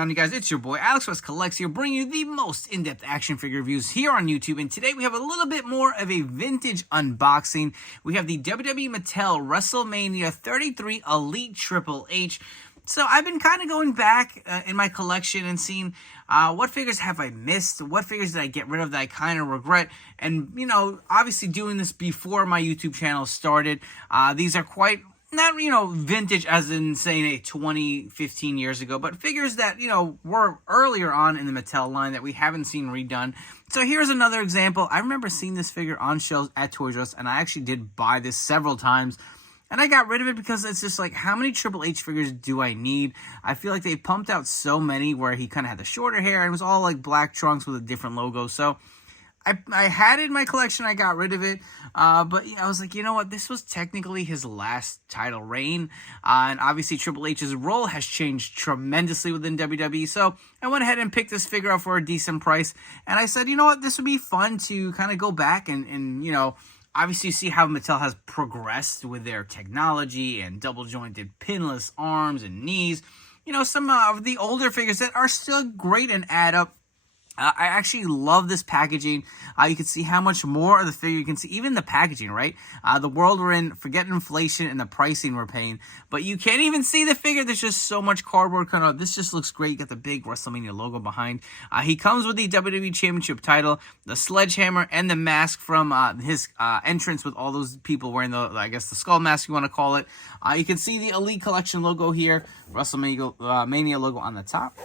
on, you guys? It's your boy Alex West Collects here, bringing you the most in-depth action figure reviews here on YouTube. And today we have a little bit more of a vintage unboxing. We have the WWE Mattel Wrestlemania 33 Elite Triple H. So I've been kind of going back in my collection and seeing what figures have I missed, what figures did I get rid of that I kind of regret. And, you know, obviously doing this before my YouTube channel started, these are quite... not, you know, vintage as in, say, 20, 15 years ago, but figures that, you know, were earlier on in the Mattel line that we haven't seen redone. So here's another example. I remember seeing this figure on shelves at Toys R Us, and I actually did buy this several times. And I got rid of it because it's just like, how many Triple H figures do I need? I feel like they pumped out so many where he kind of had the shorter hair, and it was all like black trunks with a different logo. So I had it in my collection, I got rid of it, but I was like, you know what, this was technically his last title reign, and obviously Triple H's role has changed tremendously within WWE, so I went ahead and picked this figure up for a decent price, and I said, you know what, this would be fun to kind of go back and you know, obviously see how Mattel has progressed with their technology and double-jointed pinless arms and knees, you know, some of the older figures that are still great and add up. I actually love this packaging. You can see how much more of the figure. You can see even the packaging, right? The world we're in, forget inflation and the pricing we're paying. But you can't even see the figure. There's just so much cardboard coming out. This just looks great. You got the big WrestleMania logo behind. He comes with the WWE Championship title, the sledgehammer, and the mask from his entrance with all those people wearing the, I guess, the skull mask you want to call it. You can see the Elite Collection logo here, WrestleMania Mania logo on the top.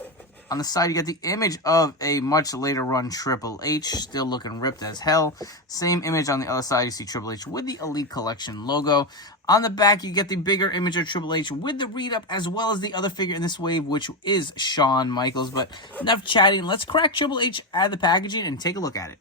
On the side, you get the image of a much later run Triple H, still looking ripped as hell. Same image on the other side, you see Triple H with the Elite Collection logo. On the back, you get the bigger image of Triple H with the read-up, as well as the other figure in this wave, which is Shawn Michaels. But enough chatting, let's crack Triple H out of the packaging and take a look at it.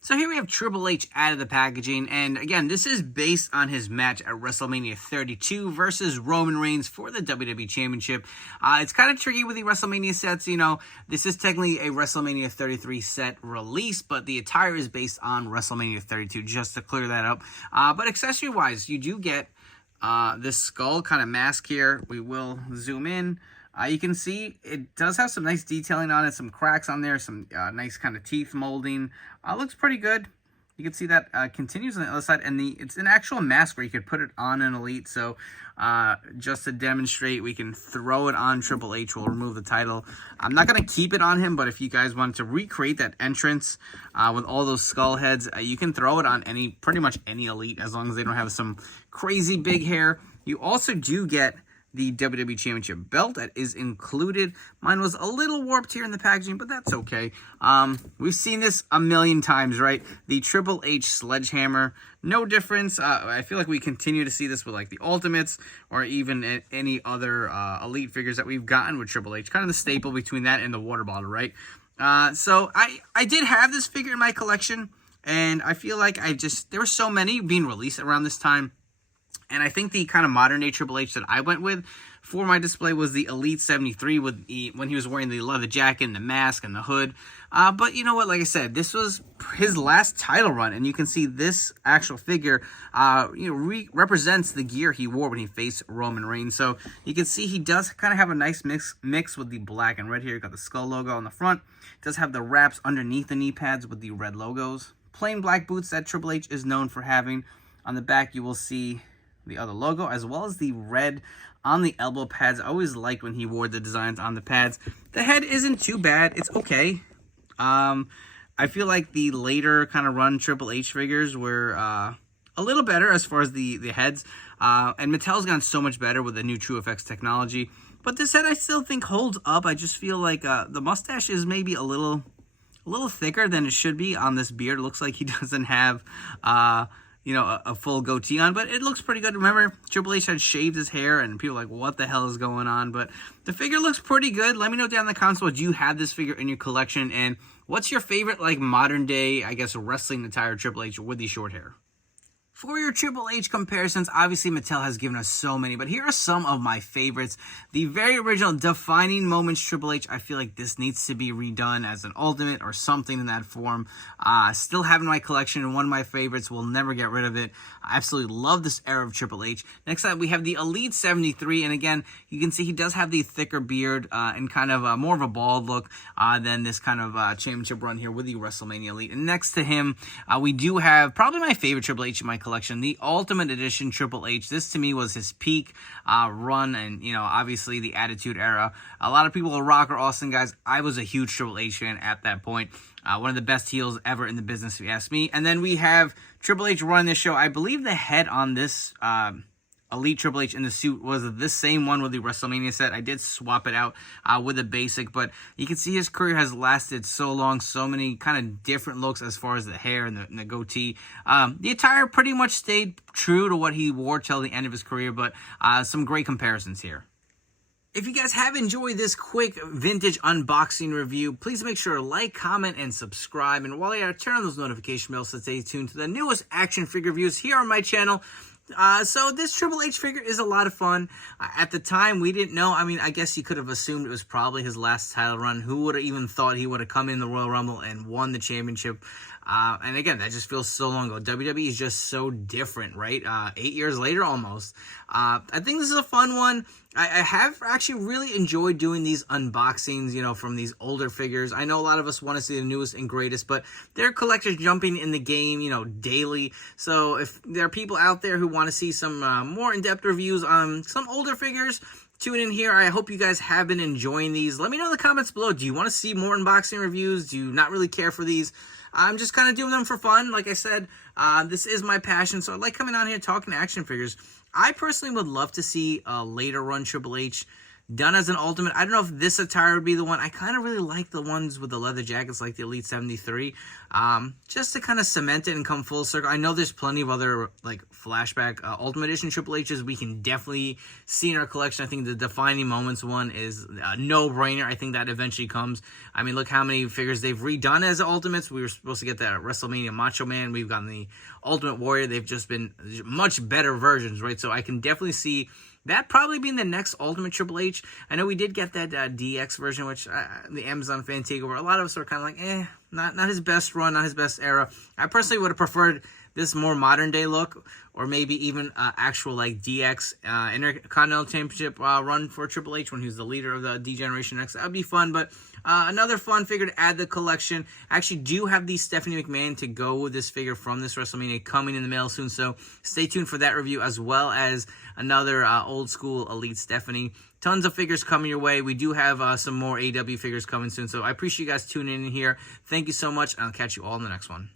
So here we have Triple H out of the packaging, and again, this is based on his match at WrestleMania 32 versus Roman Reigns for the WWE Championship. It's kind of tricky with the WrestleMania sets, you know, this is technically a WrestleMania 33 set release, but the attire is based on WrestleMania 32, just to clear that up. But accessory-wise, you do get this skull kind of mask here. We will zoom in. You can see it does have some nice detailing on it, some cracks on there, some nice kind of teeth molding. Looks pretty good. You can see that continues on the other side, and it's an actual mask where you could put it on an Elite. So just to demonstrate, we can throw it on Triple H. We'll remove the title. I'm not going to keep it on him, but if you guys wanted to recreate that entrance with all those skull heads, you can throw it on pretty much any Elite, as long as they don't have some crazy big hair. You also do get the WWE Championship belt that is included. Mine was a little warped here in the packaging, but that's okay. We've seen this a million times, right? The Triple H sledgehammer, no difference. I feel like we continue to see this with like the Ultimates or even any other Elite figures that we've gotten with Triple H. Kind of the staple between that and the water bottle, right? So I did have this figure in my collection, and I feel like there were so many being released around this time. And I think the kind of modern-day Triple H that I went with for my display was the Elite 73 when he was wearing the leather jacket and the mask and the hood. But you know what? Like I said, this was his last title run, and you can see this actual figure represents the gear he wore when he faced Roman Reigns. So you can see he does kind of have a nice mix with the black and red here. You got the skull logo on the front. It does have the wraps underneath the knee pads with the red logos. Plain black boots that Triple H is known for having. On the back, you will see the other logo, as well as the red on the elbow pads. I always liked when he wore the designs on the pads. The head isn't too bad. It's okay. I feel like the later kind of run Triple H figures were a little better as far as the heads. And Mattel's gotten so much better with the new TrueFX technology. But this head I still think holds up. I just feel like the mustache is maybe a little thicker than it should be on this beard. It looks like he doesn't have a full goatee on, but it looks pretty good. Remember, Triple H had shaved his hair, and people were like, what the hell is going on? But the figure looks pretty good. Let me know down in the comments, do you have this figure in your collection? And what's your favorite, like, modern day, I guess, wrestling attire Triple H with the short hair? For your Triple H comparisons, obviously Mattel has given us so many, but here are some of my favorites. The very original Defining Moments Triple H, I feel like this needs to be redone as an Ultimate or something in that form. Still have in my collection and one of my favorites. Will never get rid of it. I absolutely love this era of Triple H. Next up, we have the Elite 73, and again, you can see he does have the thicker beard and kind of more of a bald look than this kind of championship run here with the WrestleMania Elite. And next to him, we do have probably my favorite Triple H in my collection, the Ultimate Edition Triple H. This to me was his peak run, and obviously the Attitude Era. A lot of people are Rock or Austin guys. I was a huge Triple H fan at that point. One of the best heels ever in the business, if you ask me. And then we have Triple H running this show. I believe the head on this Elite Triple H in the suit was this same one with the WrestleMania set. I did swap it out with a basic, but you can see his career has lasted so long, so many kind of different looks as far as the hair and the goatee. The attire pretty much stayed true to what he wore till the end of his career, but some great comparisons here. If you guys have enjoyed this quick vintage unboxing review, please make sure to like, comment, and subscribe. And while you're at, turn on those notification bells to stay tuned to the newest action figure reviews here on my channel. So this Triple H figure is a lot of fun. At the time, we didn't know. I mean, I guess you could have assumed it was probably his last title run. Who would have even thought he would have come in the Royal Rumble and won the championship? And again, that just feels so long ago. WWE is just so different, right? 8 years later, almost. I think this is a fun one. I have actually really enjoyed doing these unboxings, from these older figures. I know a lot of us want to see the newest and greatest, but there are collectors jumping in the game, daily. So if there are people out there who want to see some more in-depth reviews on some older figures, tune in here. I hope you guys have been enjoying these. Let me know in the comments below. Do you want to see more unboxing reviews? Do you not really care for these? I'm just kind of doing them for fun. Like I said, this is my passion, so I like coming out here talking action figures. I personally would love to see a later run Triple H done as an Ultimate. I don't know if this attire would be the one. I kind of really like the ones with the leather jackets like the Elite 73. Just to kind of cement it and come full circle. I know there's plenty of other like flashback Ultimate Edition Triple H's we can definitely see in our collection. I think the Defining Moments one is a no-brainer. I think that eventually comes. I mean, look how many figures they've redone as Ultimates. We were supposed to get that WrestleMania Macho Man. We've gotten the Ultimate Warrior. They've just been much better versions, right? So I can definitely see that probably being the next Ultimate Triple H. I know we did get that DX version, which the Amazon fan takeover, a lot of us are kind of like, not his best run, not his best era. I personally would have preferred this more modern day look, or maybe even actual like DX Intercontinental Championship run for Triple H when he was the leader of the D-Generation X. That would be fun, but another fun figure to add to the collection. I actually do have the Stephanie McMahon to go with this figure from this WrestleMania coming in the mail soon, so stay tuned for that review, as well as another old school Elite Stephanie. Tons of figures coming your way. We do have some more AW figures coming soon, so I appreciate you guys tuning in here. Thank you so much, and I'll catch you all in the next one.